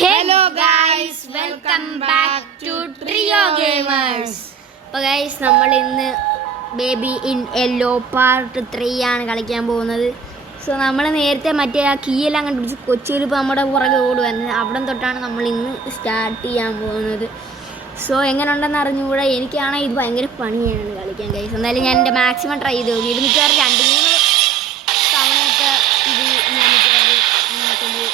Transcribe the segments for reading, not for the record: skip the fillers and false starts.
Hello guys, welcome back to trio gamers. അപ്പോൾ guys, നമ്മൾ ഇന്ന് ബേബി ഇൻ യെല്ലോ പാർട്ട് 3 ആണ് കളിക്കാൻ പോകുന്നത്. സോ നമ്മൾ നേരത്തെ മറ്റേ ആ കീയെല്ലാം കണ്ടുപിടിച്ച് കൊച്ചിയിൽ ഇപ്പോൾ നമ്മുടെ പുറകെ ഓടുവരുന്നത്, അവിടെ തൊട്ടാണ് നമ്മൾ ഇന്ന് സ്റ്റാർട്ട് ചെയ്യാൻ പോകുന്നത്. സോ എങ്ങനെ ഉണ്ടെന്ന് അറിഞ്ഞുകൂടെ, എനിക്കാണെങ്കിൽ ഇത് ഭയങ്കര പണിയാണ് കളിക്കാൻ ഗൈസ്. എന്തായാലും ഞാൻ എൻ്റെ മാക്സിമം ട്രൈ ചെയ്ത് നോക്കി. ഇത് മിക്കവാറും 2-3 തവണയൊക്കെ ഇത് ഞാൻ മിക്കവാറും കളി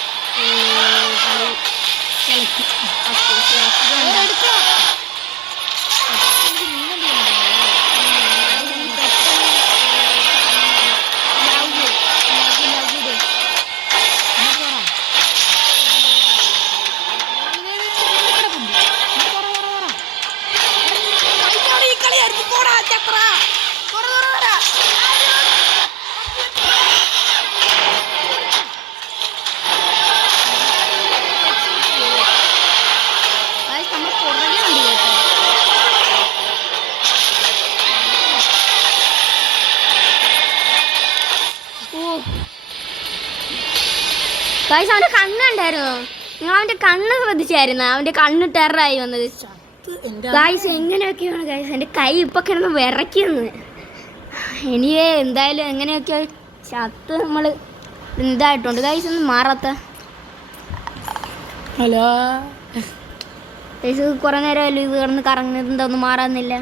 ഗൈസ്, അവൻ്റെ കണ്ണുണ്ടായിരുന്നു. നിങ്ങൾ അവൻ്റെ കണ്ണ് ശ്രദ്ധിച്ചായിരുന്നു? അവൻ്റെ കണ്ണ് ടെററായി വന്നത്. ഗൈസ്, എങ്ങനെയൊക്കെയാണ് ഗൈസ്, എൻ്റെ കൈ ഇപ്പം കിടന്ന് വിറയ്ക്കുന്നു. എനിവേ, എന്തായാലും എങ്ങനെയൊക്കെ ചത്ത് നമ്മൾ ഇതായിട്ടുണ്ട്. ഗൈസ്, ഒന്നും മാറാത്ത. ഹലോ ഗൈസ്, കുറേ നേരമല്ലോ ഇത് കിടന്ന് കറങ്ങുന്നത്, എന്താ ഒന്നും മാറാന്നില്ല.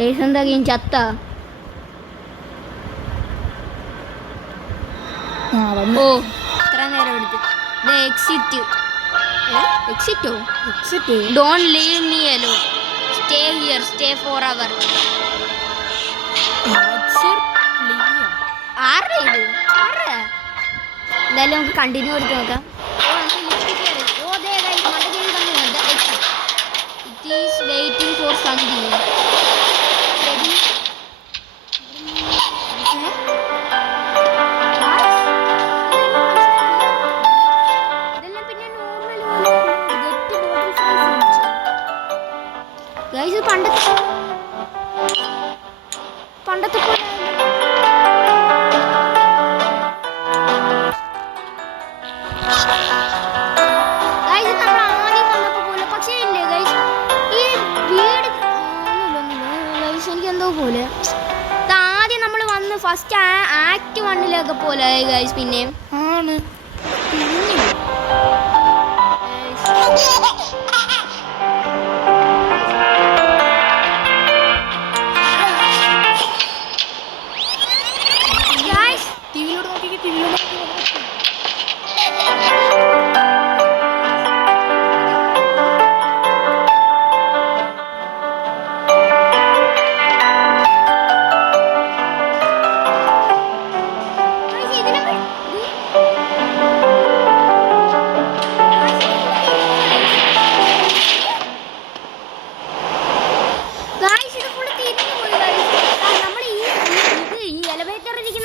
ഗൈസ്, എന്താ ചത്ത? ഓ, ഇത്ര നേരം എടുത്തു. Exit don't leave me alone, stay here, stay for hour. ആരുടെ ഇത്? എന്തായാലും നമുക്ക് കണ്ടിന്യൂ കൊടുത്ത് നോക്കാം. It is waiting for something. പണ്ടത്തെ എനിക്കെന്തോ പോലെ ആദ്യം നമ്മൾ വന്ന് ഫസ്റ്റ് ആക്ട് 1 പോലെ ഗൈസ്. പിന്നെ ആണ്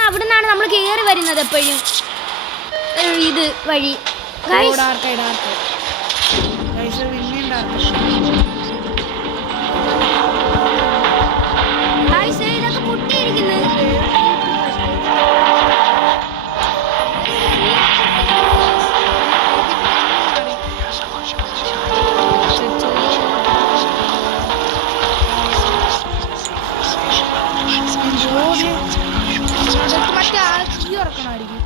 അവിടെ നിന്നാണ് നമ്മൾ കയറി വരുന്നത് എപ്പോഴും ഇത് വഴി. ഇതൊക്കെ പൊട്ടിയിരിക്കുന്നത്. മറ്റേ കീ ഇറക്കണമായിരിക്കും.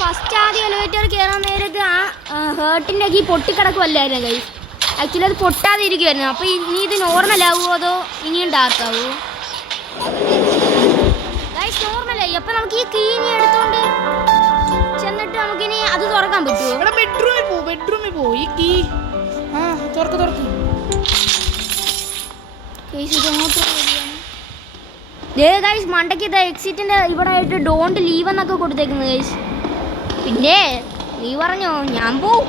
ഫസ്റ്റ് ആദ്യം എലിവേറ്റർ കയറാൻ നേരത്ത് ആ ഹേർട്ടിൻ്റെ കീ പൊട്ടിക്കിടക്കുമല്ലായിരുന്നു ഗൈസ്. ആക്ച്വലി അത് പൊട്ടാതെ ഇരിക്കുമായിരുന്നു. അപ്പോൾ ഇനി ഇത് നോർമൽ ആവുമോ അതോ ഇനിയും ഡാർക്ക് ആവുമോ? ഗൈസ്, നോർമലായി. അപ്പോൾ നമുക്ക് ഈ കീ ഇനി എടുത്തോണ്ട് ചെന്നിട്ട് നമുക്കിനി അത് തുറക്കാൻ പറ്റുമോ? ബെഡ്റൂമിൽ പോ. ഈ കീ തുറക്ക്. ഗൈസ്, മണ്ടയ്ക്ക് ഇത് എക്സിറ്റിൻ്റെ ഇവിടെ ആയിട്ട് ഡോണ്ട് ലീവ് എന്നൊക്കെ കൊടുത്തേക്കുന്നത് ഗൈസ്. പിന്നെ നീ പറഞ്ഞോ ഞാൻ പോവും,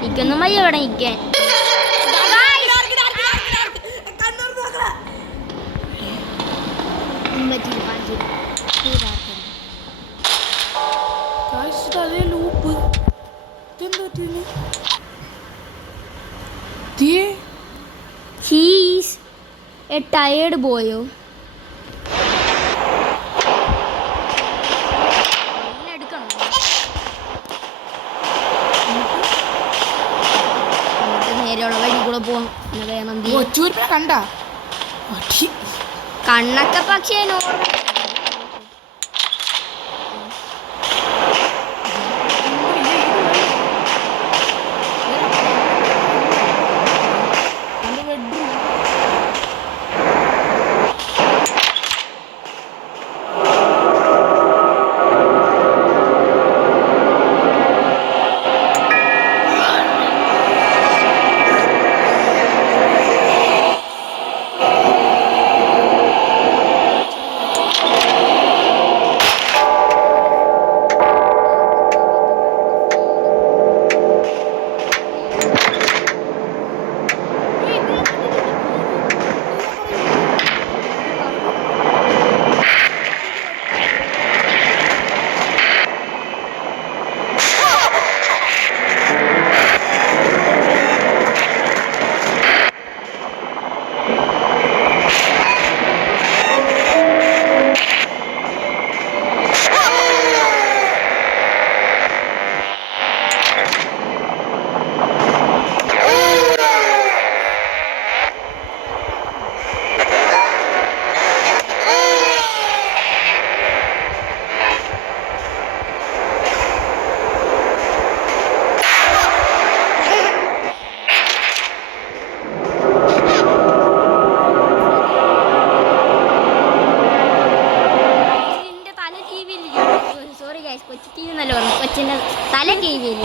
നീ എനിക്കൊന്നും വയ്യ ഇവിടെ നിൽക്കാൻ. ടയേർഡ് പോയോ? നേരെയുള്ള വഴി കൂടെ പോവാം. കണ്ണൊക്കെ പക്ഷേ നോർമൽ. കൊച്ചിന്റെ തല കീഴില്ല.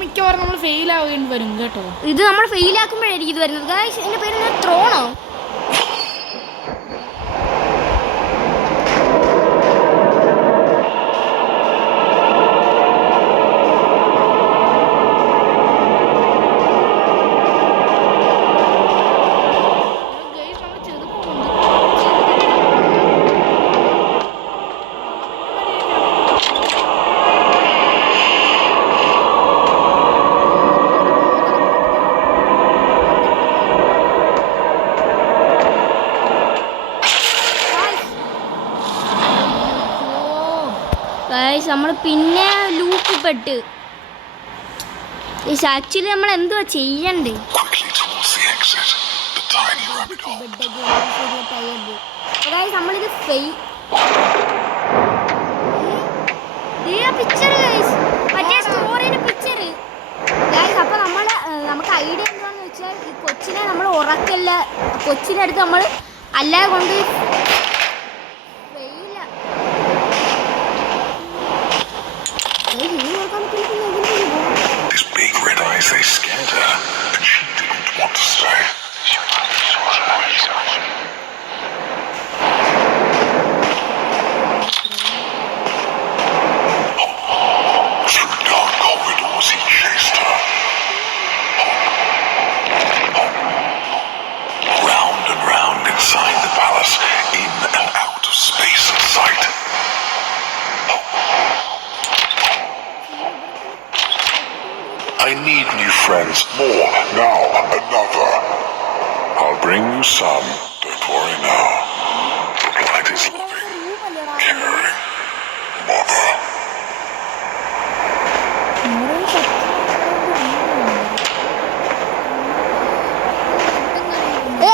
മിക്കവാറും നമ്മൾ ഫെയിൽ ആവേണ്ടി വരും കേട്ടോ. ഇത് നമ്മൾ ഫെയിൽ ആക്കുമ്പോഴായിരിക്കും ഇത് വരുന്നത്. ഗായ്സ് എന്റെ പേര് ത്രോണോ? നമ്മൾ പിന്നെ ലൂപ്പിൽപ്പെട്ട്. ആക്ച്വലി നമ്മൾ എന്തുവാ ചെയ്യണ്ടേ? നമ്മളിത് പിക്ചർ മറ്റേ സ്റ്റോറിയുടെ പിക്ചർ. അപ്പൊ നമുക്ക് ഐഡിയ എന്താന്ന് വെച്ചാൽ ഈ കൊച്ചിനെ നമ്മൾ ഉറക്കല്ല, കൊച്ചിനെ അടുത്ത് നമ്മൾ അല്ലാതെ കൊണ്ട് His big red eyes, they scared her, and she didn't want to stay. Through dark corridors, he chased her. Round and round inside the palace, in and out of space and sight. I need new friends, more, now, another. I'll bring you some, don't worry now. Replied his loving, caring mother.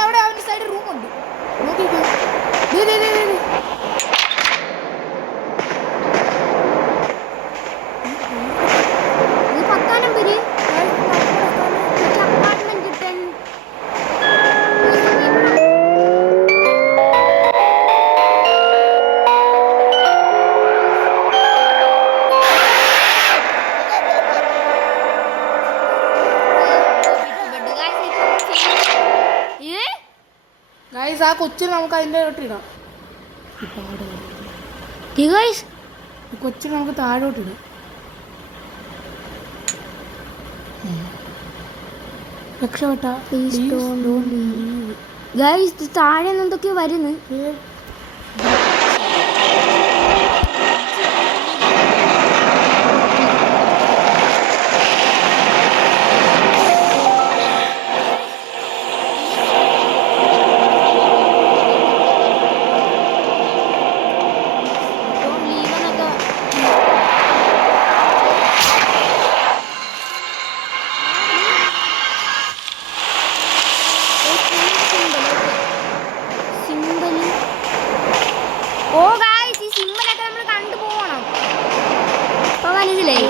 അവിടെ അവന്റെ side റൂമുണ്ട്. Guys ആ കൊച്ചിന് നമുക്ക് അതിൻ്റെ ഇടാം. Guys കൊച്ചിന് നമുക്ക് താഴോട്ടിടാം. രക്ഷപ്പെട്ട ഗൈസ് താഴെ എന്തൊക്കെയോ വരുന്നു. ഓ ഗൈസ് ഈ സിമ്പിളൊക്കെ നമ്മൾ കണ്ടുപോകണം. അപ്പൊ മനസ്സിലായി.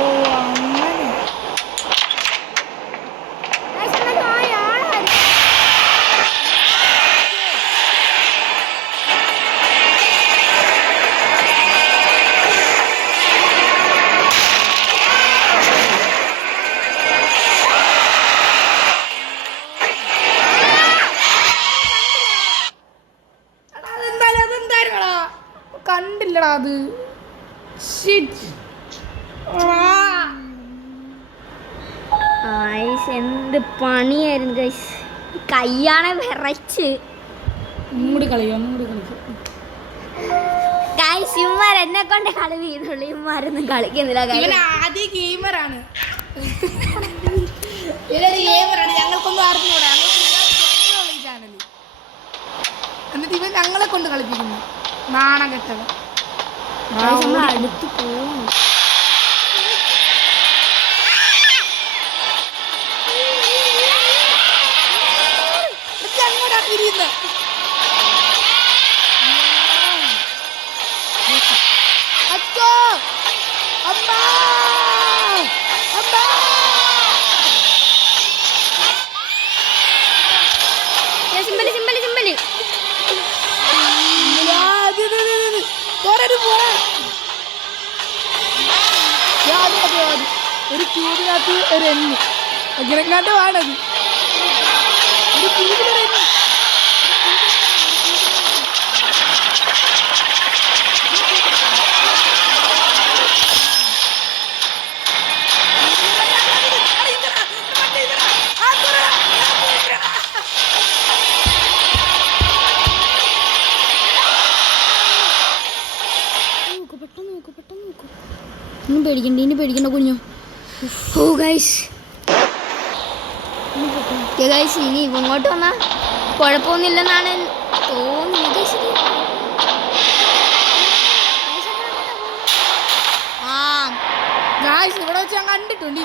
കണ്ടില്ലടാ അത്. എന്ത് പണിയായിരുന്നു ഗൈസ്. കയ്യാണെ വിറച്ച്. ഒന്നുകൂടി കളിക്കും. ഗൈസ് ഇവന്മാർ എന്നെ കൊണ്ട് കളി വീടുള്ളൂ. ഇവന്മാരൊന്നും കളിക്കുന്നില്ല. ഇവൻ ആദ്യ ഗെയിമറാണ്. ഞങ്ങൾക്കൊന്നും അറിഞ്ഞൂടാ. ചാനൽ എന്നിട്ട് ഇവൻ ഞങ്ങളെ കൊണ്ട് കളിപ്പിക്കുന്നു. നാണം കെട്ടവൻ. നമ്മൾ അടുത്ത് പോകും. അച്ഛോ അമ്മ അമ്മ സിമ്പല് സിമ്പല് സിമ്പല് ഒരു ക്യൂബിനകത്ത് ഒരു എണ്ണ അങ്ങനെങ്ങാണ്ട് വേണത്. ഒരു ക്യൂബിലൊരു എണ്ണ. ഇനി പേടിക്കണ്ട കുഞ്ഞു. ഓ ഗൈസ് ഗൈസ് ഇനി ഇങ്ങോട്ട് വന്നാൽ കുഴപ്പമൊന്നുമില്ലെന്നാണ് തോന്നുന്നത് ഗൈസ്. ഗായ്സ് ഇവിടെ വെച്ച് ഞാൻ കണ്ടിട്ടുണ്ട്.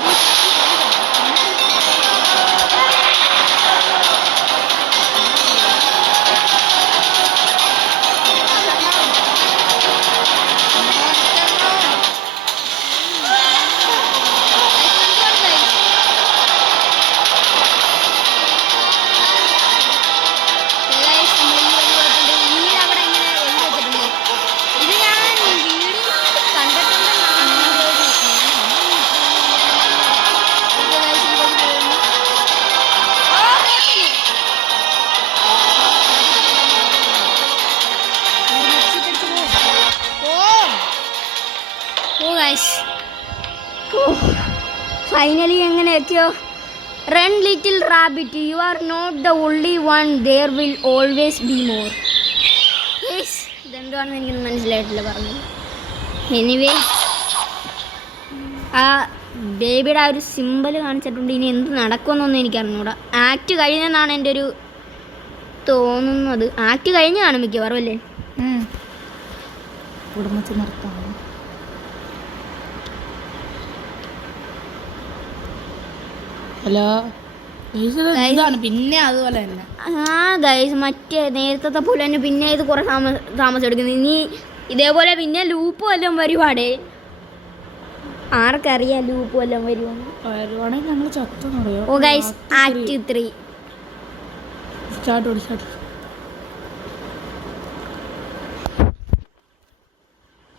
ഫൈനലി എങ്ങനെയൊക്കെയോ. Run little rabbit, you are not the only one, there will always be more. ഇതെന്താണെന്ന് എനിക്കൊന്നും മനസ്സിലായിട്ടില്ല പറഞ്ഞത്. എനിവേ ആ ബേബിയുടെ ആ ഒരു സിമ്പൽ കാണിച്ചിട്ടുണ്ട്. ഇനി എന്ത് നടക്കുമെന്നൊന്നും എനിക്ക് അറിഞ്ഞൂടാ. ആക്ട് കഴിഞ്ഞെന്നാണ് എൻ്റെ ഒരു തോന്നുന്നത്. ആക്ട് കഴിഞ്ഞാണ് മിക്കവാറും അല്ലേ. ഹലോ പിന്നെ അതുപോലെ തന്നെ. ആ ഗൈസ് മറ്റേ നേരത്തെ പോലെ തന്നെ പിന്നെ ഇത് കുറെ താമസം എടുക്കുന്നു. ഇനി ഇതേപോലെ പിന്നെ ലൂപ്പ് വല്ലതും വരുവാടേ. ആർക്കറിയാം ലൂപ്പ് വല്ലതും വരുവാണെങ്കിൽ ഞങ്ങൾ ചത്തു. Oh guys act 3 start.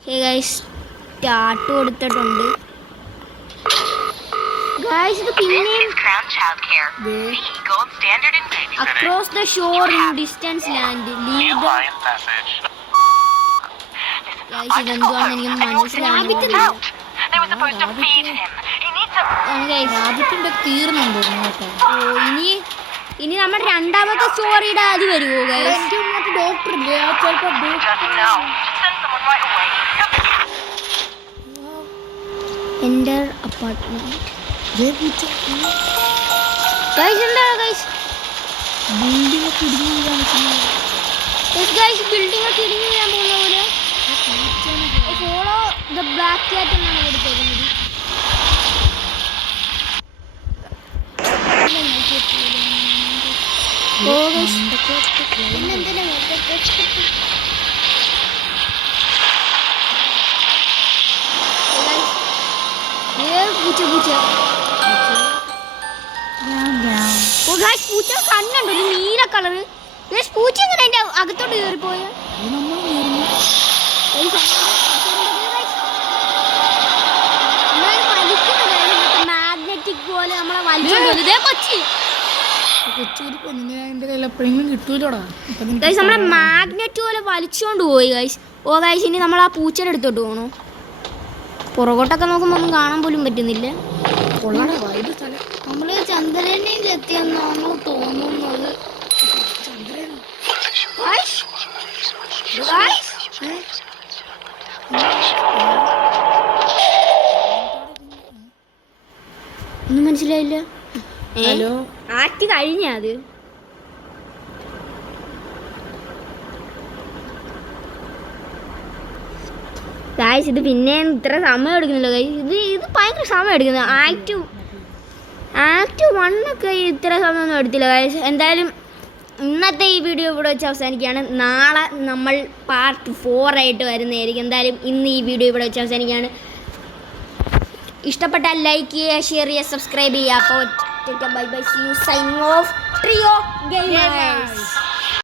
Hey guys start കൊടുത്തിട്ടുണ്ട്. ഗൈസ് ഇത് പിന്നെയും Crown Child Care. ദേ, The gold standard in babysitting. Across the shore in distance land leave the Client message. Guys ഇതെന്തുവാണെന്ന് എനിക്ക് മനസ്സിലാവുന്നില്ല. They were supposed to feed him. He needs a guys റാബിറ്റിന്റെ തീർന്നുണ്ടോ കേട്ടോ. ഇനി നമ്മുടെ രണ്ടാമത്തെ സ്റ്റോറിയുടെ അത് വരുമോ ഗൈസ്? എനിക്ക് മറ്റേ ഡോക്ടർ ഇല്ലേ, ആ ചിലപ്പോ doesn't know. Send someone right away. Enter apartment guys എന്താണ് ഗൈസ്? ബിൽഡിംഗ് ഒക്കെ ഇടിഞ്ഞു വീഴാൻ നിൽക്കുന്നത്. ഗൈസ് ബിൽഡിംഗ് ഒക്കെ ഇടിഞ്ഞു വീഴാൻ പോകുന്ന പോലെ. ഫോളോ ദ ബ്ലാക്ക് ക്യാറ്റ് എന്നാണ് കൊടുത്തേക്കുന്നത്. പൂച്ച കണ്ണുണ്ട് ഒരു നീല കളറ്. പൂച്ച എങ്ങനെ അതിന്റെ അകത്തോട്ട് കയറിപ്പോയ അത് നമ്മൾ നേരുന്നു. മാഗ്നറ്റിക് പോലെ നമ്മളെ വലിച്ചോണ്ട് കൊച്ചി കൊച്ചൊരു പെണ്ണിനെ എൻ്റെ കയ്യിൽ എപ്പോഴെങ്കിലും കിട്ടൂലോടാ. ഇപ്പൊ നിനക്ക് ഗൈസ് നമ്മളെ മാഗ്നറ്റ് പോലെ വലിച്ചോണ്ട് പോയി ഗൈസ്. ഓ ഗൈസ് ഇനി നമ്മൾ ആ പൂച്ചയുടെ അടുത്തോട്ട് പോകണോ? പുറകോട്ടൊക്കെ നോക്കുമ്പോൾ ഒന്നും കാണാൻ പോലും പറ്റുന്നില്ല. കൊള്ളാടാ വൈബ് സ്ഥലം. നമ്മള് ചന്ദ്രനിലെത്തിയെന്നാണ് തോന്നുന്നത്. ഒന്നും മനസ്സിലായില്ല. ഹലോ ആറ്റ് കഴിഞ്ഞ അത് ഗൈസ് ഇത് പിന്നെ ഇത്ര സമയം എടുക്കുന്നില്ല ഗൈസ്. ഇത് ഭയങ്കര സമയം എടുക്കുന്നത്. ആക്ട് 1 ഒക്കെ ഇത്ര സമയമൊന്നും എടുത്തില്ല ഗൈസ്. എന്തായാലും ഇന്നത്തെ ഈ വീഡിയോ ഇവിടെ വെച്ച് അവസാനിക്കുകയാണ്. നാളെ നമ്മൾ പാർട്ട് 4 ആയിട്ട് വരുന്നതായിരിക്കും. എന്തായാലും ഇന്ന് ഈ വീഡിയോ ഇവിടെ വെച്ച് അവസാനിക്കുകയാണ്. ഇഷ്ടപ്പെട്ടാൽ ലൈക്ക് ചെയ്യുക, ഷെയർ ചെയ്യുക, സബ്സ്ക്രൈബ് ചെയ്യുക. അപ്പോൾ bye bye, see you, signing off trio gamers.